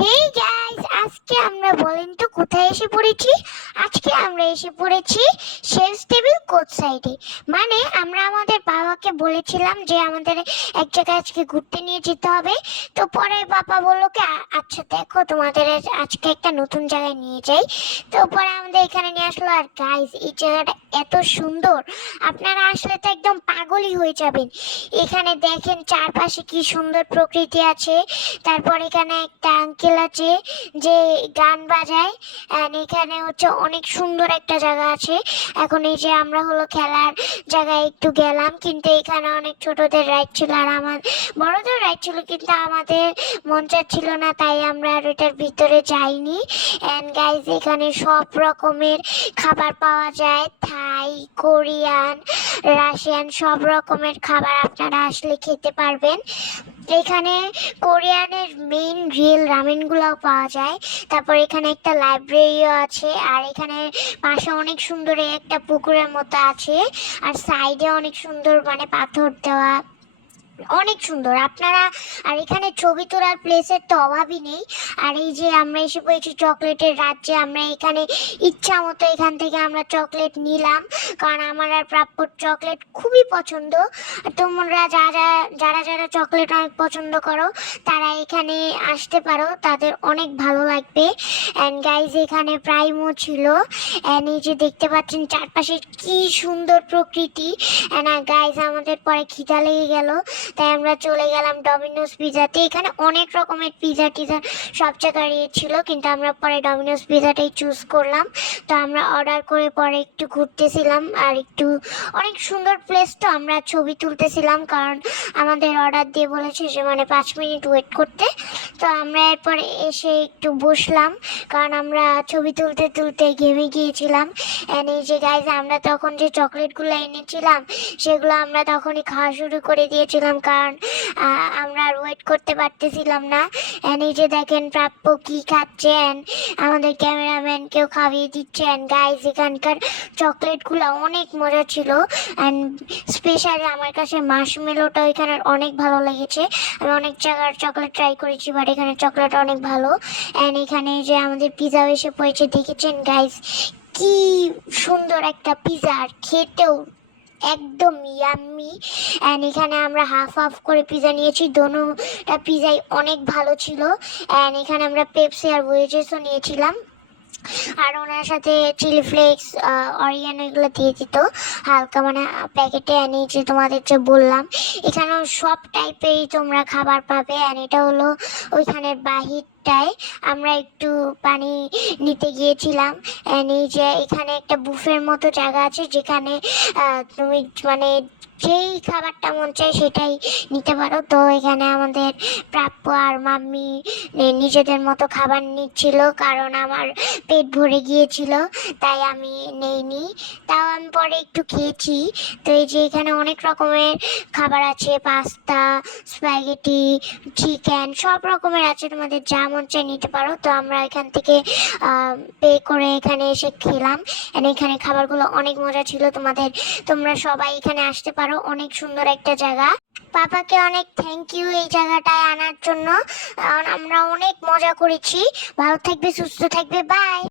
Hey guys, আজকে আমরা বলেন তো কোথায় এসে পড়েছি। আজকে আমরা এসে পড়েছি শেলস টেবিল কোচ সাইডে। মানে আমরা আমাদের বাবাকে বলেছিলাম যে আমাদের এক জায়গায় আজকে ঘুরতে নিয়ে যেতে হবে। তো পরে বাবা বললো কি আচ্ছা দেখো তোমাদের আজকে একটা নতুন জায়গায় নিয়ে যাই। তো পরে আমাদের এখানে নিয়ে আসলো। আর গাইস, এই জায়গাটা এত সুন্দর, আপনারা আসলে তো একদম পাগলই হয়ে যাবেন। এখানে দেখেন চারপাশে কি সুন্দর প্রকৃতি আছে। তারপর এখানে একটা আঙ্কেল আছে যে গান বাজায়। এন্ড এখানে হচ্ছে অনেক সুন্দর একটা জায়গা আছে। এখন এই যে আমরা হলো খেলার জায়গায় একটু গেলাম, কিন্তু এখানে অনেক ছোটদের রাইড ছিল আর আমার বড়দের রাইড ছিল, কিন্তু আমাদের মন চাচ্ছিল না, তাই আমরা আর ওটার ভিতরে যাইনি। এন্ড গাইজ, এখানে সব রকমের খাবার পাওয়া যায়, থাই, কোরিয়ান, রাশিয়ান, সব রকমের খাবার আপনারা আসলে খেতে পারবেন। এখানে কোরিয়ানের মেইন রিয়েল রামেন গুলাও পাওয়া যায়। তারপর এখানে একটা লাইব্রেরিও আছে, আর এখানে পাশে অনেক সুন্দর একটা পুকুরের মতো আছে, আর সাইডে অনেক সুন্দর মানে পাথর দেওয়া, অনেক সুন্দর আপনারা। আর এখানে ছবি তোলার প্লেসের তো অভাবই নেই। আর এই যে আমরা এসে পড়েছি চকলেটের রাজ্যে। আমরা এখানে ইচ্ছা মতো এখান থেকে আমরা চকলেট নিলাম, কারণ আমার আর প্রাপ্যর চকলেট খুবই পছন্দ। আর তোমরা যারা যারা যারা চকলেট অনেক পছন্দ করো তারা এখানে আসতে পারো, তাদের অনেক ভালো লাগবে। অ্যান্ড গাইজ, এখানে প্রাইমও ছিল। অ্যান্ড এই যে দেখতে পাচ্ছেন চারপাশে কি সুন্দর প্রকৃতি। অ্যান্ড গাইজ, আমাদের পরে খিদা লেগে গেল, তাই আমরা চলে গেলাম ডমিনোস পিজাতে। এখানে অনেক রকমের পিজা টিজা সব জায়গায় ছিল, কিন্তু আমরা পরে ডমিনোস পিজাটাই চুজ করলাম। তো আমরা অর্ডার করে পরে একটু ঘুরতেছিলাম, আর একটু অনেক সুন্দর প্লেস, তো আমরা ছবি তুলতেছিলাম, কারণ আমাদের অর্ডার দিয়ে বলেছে যে মানে 5 মিনিট ওয়েট করতে। তো আমরা এরপরে এসে একটু বসলাম, কারণ আমরা ছবি তুলতে তুলতে ঘেমে গিয়েছিলাম। এন্ড এই যে গাইজ, আমরা তখন যে চকলেটগুলো এনেছিলাম সেগুলো আমরা তখনই খাওয়া শুরু করে দিয়েছিলাম, কারণ আমরা আর ওয়েট করতে পারতেছিলাম না। এন্ড এই যে দেখেন প্রাপ্য কি খাচ্ছে, এন্ড আমাদের ক্যামেরাম্যানকেও খাইয়ে দিচ্ছে। এন্ড গাইজ, এখানকার চকলেটগুলো অনেক মজা ছিল। অ্যান্ড স্পেশালি আমার কাছে মার্শমেলোটা এখানে অনেক ভালো লেগেছে। আমি অনেক জায়গার চকলেট ট্রাই করেছি, বাট এখানে চকলেট অনেক ভালো। অ্যান্ড এখানে যে আমাদের পিজা এসে পড়েছে, দেখেছেন গাইজ কি সুন্দর একটা পিজা, আর খেতেও একদম ইয়াম্মি। অ্যান্ড এখানে আমরা হাফ হাফ করে পিজা নিয়েছি, দোনোটা পিজাই অনেক ভালো ছিল। অ্যান্ড এখানে আমরা পেপসি আর ওয়েজেসও নিয়েছিলাম, আর ওনার সাথে চিলি ফ্লেক্স, অরিগানো এগুলো দিয়ে দিত হালকা, মানে প্যাকেটে। এনে যে তোমাদের যে বললাম, এখানেও সব টাইপেরই তোমরা খাবার পাবে। আর এটা হলো ওইখানের বাহিরটায় আমরা একটু পানি নিতে গিয়েছিলাম। এই যে এখানে একটা বুফের মতো জায়গা আছে, যেখানে তুমি মানে যেই খাবারটা মন চায় সেটাই নিতে পারো। তো এখানে আমাদের প্রাপ্য আর মাম্মি নিজেদের মতো খাবার নিচ্ছিল, কারণ আমার পেট ভরে গিয়েছিল, তাই আমি নেইনি। তাও আমি পরে একটু খেয়েছি। তো এই যে এখানে অনেক রকমের খাবার আছে, পাস্তা, স্প্যাগেটি, চিকেন, সব রকমের আছে, তোমাদের যা মন চায় নিতে পারো। তো আমরা এখান থেকে পে করে এখানে এসে খেলাম। এখানে খাবারগুলো অনেক মজা ছিল। তোমরা সবাই এখানে আসতে পারো, অনেক সুন্দর একটা জায়গা। পাপাকে অনেক থ্যাংক ইউ এই জায়গাটায় আনার জন্য। আমরা অনেক মজা করেছি। ভালো থাকবে, সুস্থ থাকবে, বাই।